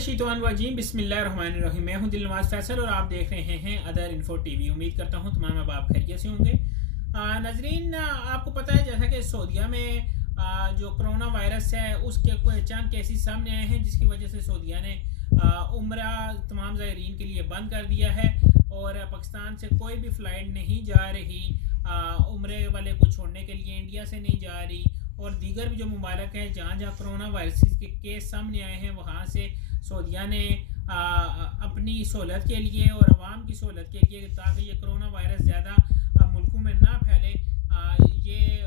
मिनश्शैतानिर्रजीम बिस्मिल्लाहिर्रहमानिर्रहीम। मैं हूं दिलनवाज फैसल और आप देख रहे हैं अदर इन्फो टीवी। उम्मीद करता हूं तमाम अब आप खैरियत से होंगे। नाजरीन, आपको पता है जैसा कि सऊदीया में जो कोरोना वायरस है उसके कोई चंद केसेस सामने आए हैं, जिसकी वजह से सऊदीया ने उम्रा तमाम ज़ायरीन के लिए बंद कर दिया है और पाकिस्तान से कोई भी फ़्लाइट नहीं जा रही उम्रे वाले को छोड़ने के लिए, इंडिया से नहीं जा रही। और दीगर भी जो मुमालिक हैं जहाँ जहाँ कोरोना वायरस के केस सामने आए हैं वहाँ से सऊदीया ने अपनी सहूलत के लिए और आवाम की सहूलत के लिए, ताकि ये कोरोना वायरस ज़्यादा मुल्कों में ना फैले, ये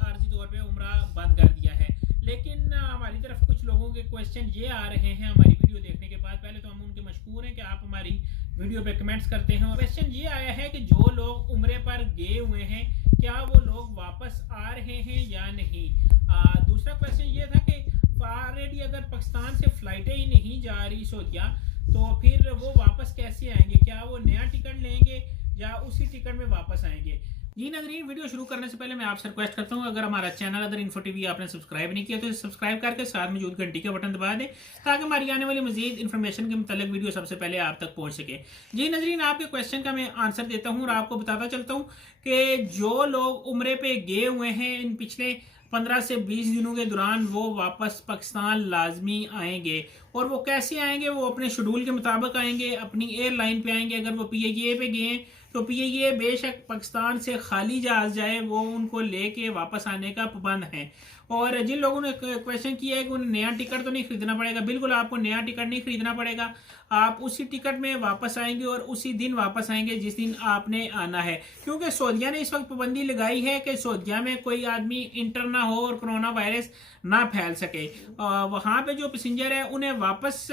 आर्जी तौर पे उम्रा बंद कर दिया है। लेकिन हमारी तरफ कुछ लोगों के क्वेश्चन ये आ रहे हैं हमारी वीडियो देखने के बाद। पहले तो हम उनके मशकूर हैं कि आप हमारी वीडियो पे कमेंट्स करते हैं। और क्वेश्चन ये आया है कि जो लोग उम्रे पर गए हुए हैं क्या वो लोग वापस आ रहे हैं या नहीं। दूसरा क्वेश्चन ये था कि ऑलरेडी अगर पाकिस्तान से फ़्लाइटें ही नहीं जा रही सऊदीया, तो फिर वो वापस कैसे आएंगे? क्या वो नया टिकट लेंगे या उसी टिकट में वापस आएंगे? जी नाज़रीन, वीडियो शुरू करने से पहले मैं आपसे रिक्वेस्ट करता हूँ, अगर हमारा चैनल अदर इन्फो टीवी आपने सब्सक्राइब नहीं किया तो सब्सक्राइब करके साथ मौजूद घंटी का बटन दबा दें, ताकि हमारी आने वाली मजीद इन्फॉर्मेशन के मुतालिक वीडियो सबसे पहले आप तक पहुँच सके। जी नाज़रीन, आपके क्वेश्चन का मैं आंसर देता हूँ और आपको बताता चलता हूँ कि जो लोग उम्रे पे गए हुए हैं इन पिछले 15 से 20 दिनों के दौरान वो वापस पाकिस्तान लाजमी आएंगे। और वो कैसे आएंगे? वो अपने शेड्यूल के मुताबिक आएंगे, अपनी एयरलाइन पे आएंगे। अगर वो PIA पे गए हैं तो PIA बेशक पाकिस्तान से खाली जहाज जाए, वो उनको लेके वापस आने का पाबंद है। और जिन लोगों ने क्वेश्चन किया है कि उन्हें नया टिकट तो नहीं खरीदना पड़ेगा, बिल्कुल आपको नया टिकट नहीं खरीदना पड़ेगा। आप उसी टिकट में वापस आएंगे और उसी दिन वापस आएंगे जिस दिन आपने आना है, क्योंकि सऊदीया ने इस वक्त पाबंदी लगाई है कि सऊदीया में कोई आदमी इंटर ना हो और कोरोना वायरस ना फैल सके। वहाँ पे जो पैसेंजर है उन्हें वापस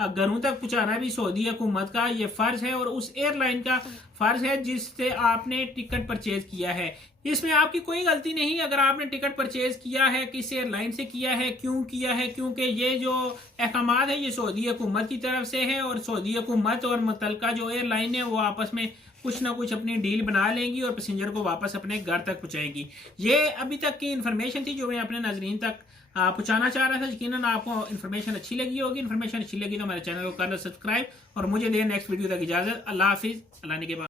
घरों तक पहुँचाना भी सऊदी हुकूमत का ये फ़र्ज़ है और उस एयरलाइन का फ़र्ज़ है जिससे आपने टिकट परचेज किया है। इसमें आपकी कोई गलती नहीं अगर आपने टिकट परचेज किया है, किस एयरलाइन से किया है, क्यों किया है, क्योंकि ये जो अहकामात है ये सऊदी हुकूमत की तरफ से है और सऊदी हुकूमत और मुतलका जो एयरलाइन है वो आपस में कुछ ना कुछ अपनी डील बना लेंगी और पैसेंजर को वापस अपने घर तक पहुंचाएंगी। ये अभी तक की इन्फॉर्मेशन थी जो मैं अपने नाजरीन तक पहुंचाना चाह रहा था। यकीनन आपको इन्फॉर्मेशन अच्छी लगी होगी। इन्फॉर्मेशन अच्छी लगी तो हमारे चैनल को करना सब्सक्राइब और मुझे दे नेक्स्ट वीडियो तक इजाजत। अल्लाह हाफिज़। अल्लाह ने के बाद।